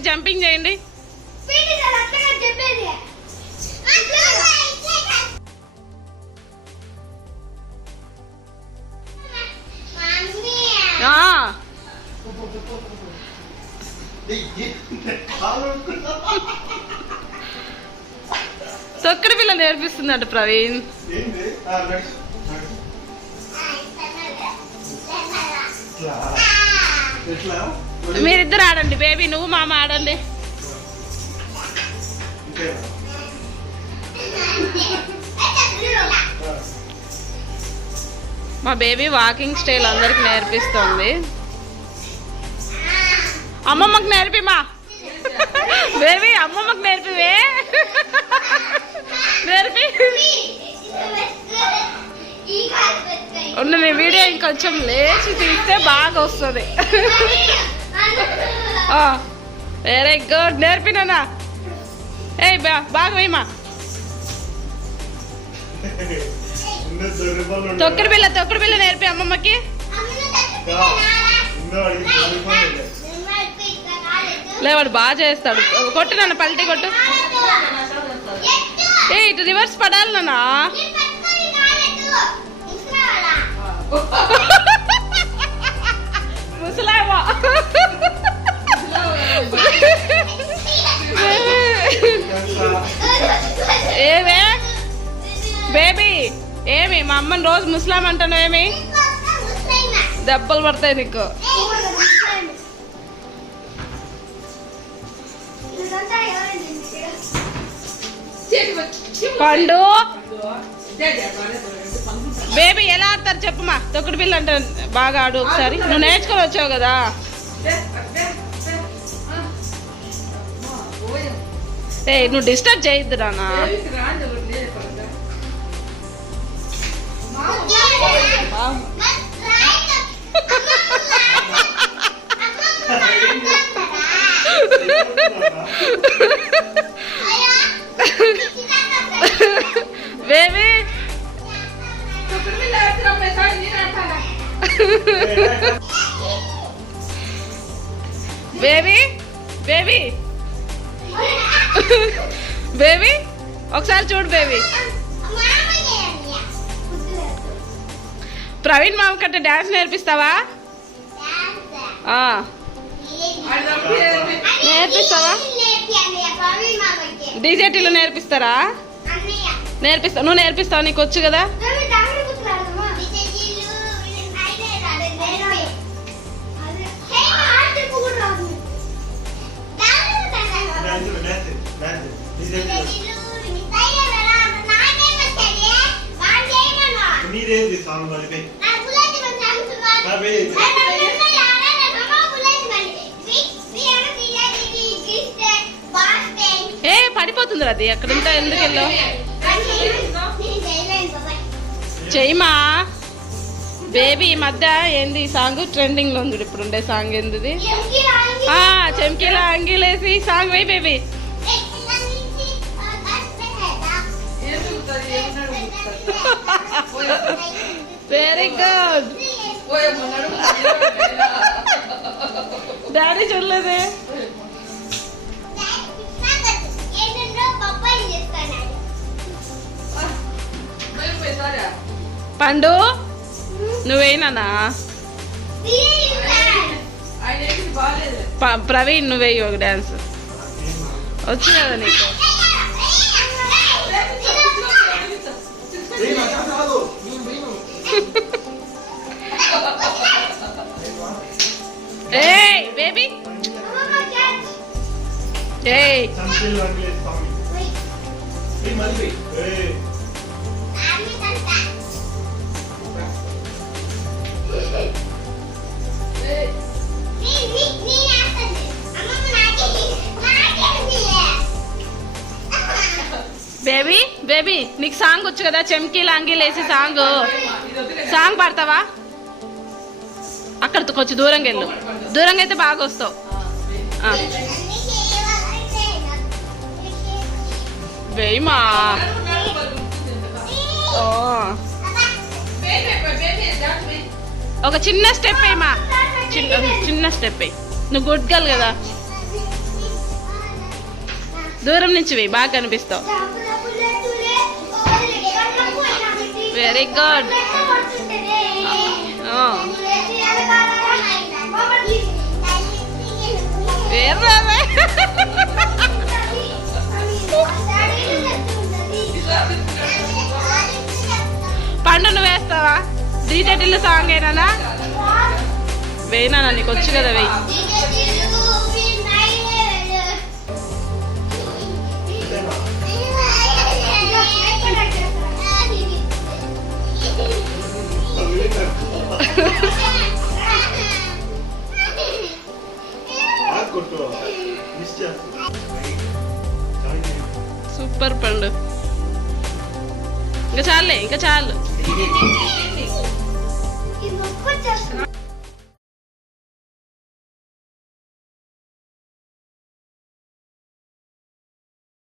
Jumping చేయండి. చెప్పేది ఆ, తొక్కడి పిల్ల నేర్పిస్తుందంట ప్రవీణ్. ఏంటి మీరిద్దరు ఆడండి బేబీ నువ్వు మామ ఆడండి. మా బేబీ వాకింగ్ స్టైల్ అందరికి నేర్పిస్తుంది. అమ్మమ్మకి నేర్పిమా? బేబీ అమ్మమ్మ ఇంకొంచెం లేచి తీస్తే బాగా వస్తుంది వెరీ గుడ్ నేర్పినానా? ఏయ్ బా బాగా వేయమా. తొక్కడి పిల్ల తొక్కడి పిల్ల నేర్పి అమ్మమ్మకి. లేవాడు బాగా చేస్తాడు. కొట్టు నన్ను పల్టీ కొట్టు. ఏ ఇటు రివర్స్ పడాలి నాన్న. ఏమే బేబీ ఏమి? మా అమ్మని రోజు ముస్లాం అంటాను ఏమి? దెబ్బలు పడతాయి నీకు. పండు. బేబీ ఎలా ఆడతారు చెప్పుమా తొక్కుడు పిల్ల అంటే బాగా ఆడు ఒకసారి. నువ్వు నేర్చుకొని వచ్చావు కదా. ఏ నువ్వు డిస్టర్బ్ చేయొద్దు Rana baby baby baby baby ఒకసారి చూడు బేబీ. ప్రవీణ్ మామ కంటే డాన్స్ నేర్పిస్తావా? నేర్పిస్తావా? డీజేటీలు నేర్పిస్తారా? నేర్పిస్తా నువ్వు నేర్పిస్తావు? నీకు వచ్చు కదా? నీదేంది సాంగ్ మరి ఏ పడిపోతుంది అది అక్కడ ఉంటా? ఎందుకు వెళ్ళావు? చెయ్యమా? బేబీ ఈ మధ్య ఏంది ఈ సాంగ్? ట్రెండింగ్లో ఉంది ఇప్పుడు ఉండే సాంగ్ ఏంది చెంకీలా అంగీలేసి సాంగ్ వేయి బేబీ. వెరీ గుడ్ డాడీ చూడలేదే? పండు నువ్వేనానా ప- ప్రవీణ్ నువ్వేయి ఒక డాన్స్. వచ్చు కదా నీకు? ఏయ్ సంచిల్ స్వామి. ఏ మళ్ళీ. బేబీ బేబీ నీకు సాంగ్ వచ్చు కదా చెమ్కీ లాంగీలేసి సాంగ్ సాంగ్ పాడతావా అక్కడ కొంచెం దూరంగా వెళ్ళు దూరంగా అయితే బాగా వస్తావు ఆ, వేయమా ఓ. ఒక చిన్న స్టెప్ వేయమా చిన్న చిన్న స్టెప్ వేయి నువ్వు గుడ్ గర్ల్ కదా. దూరం నుంచి వెయ్యి బాగా కనిపిస్తావు. వెరీ గుడ్ పండు డీజెటిల్ సాంగ్ ఏనా వేయినా నీకు వచ్చు కదా వెయ్యి. ఆగ్ చాలులే ఇంకా చాలు.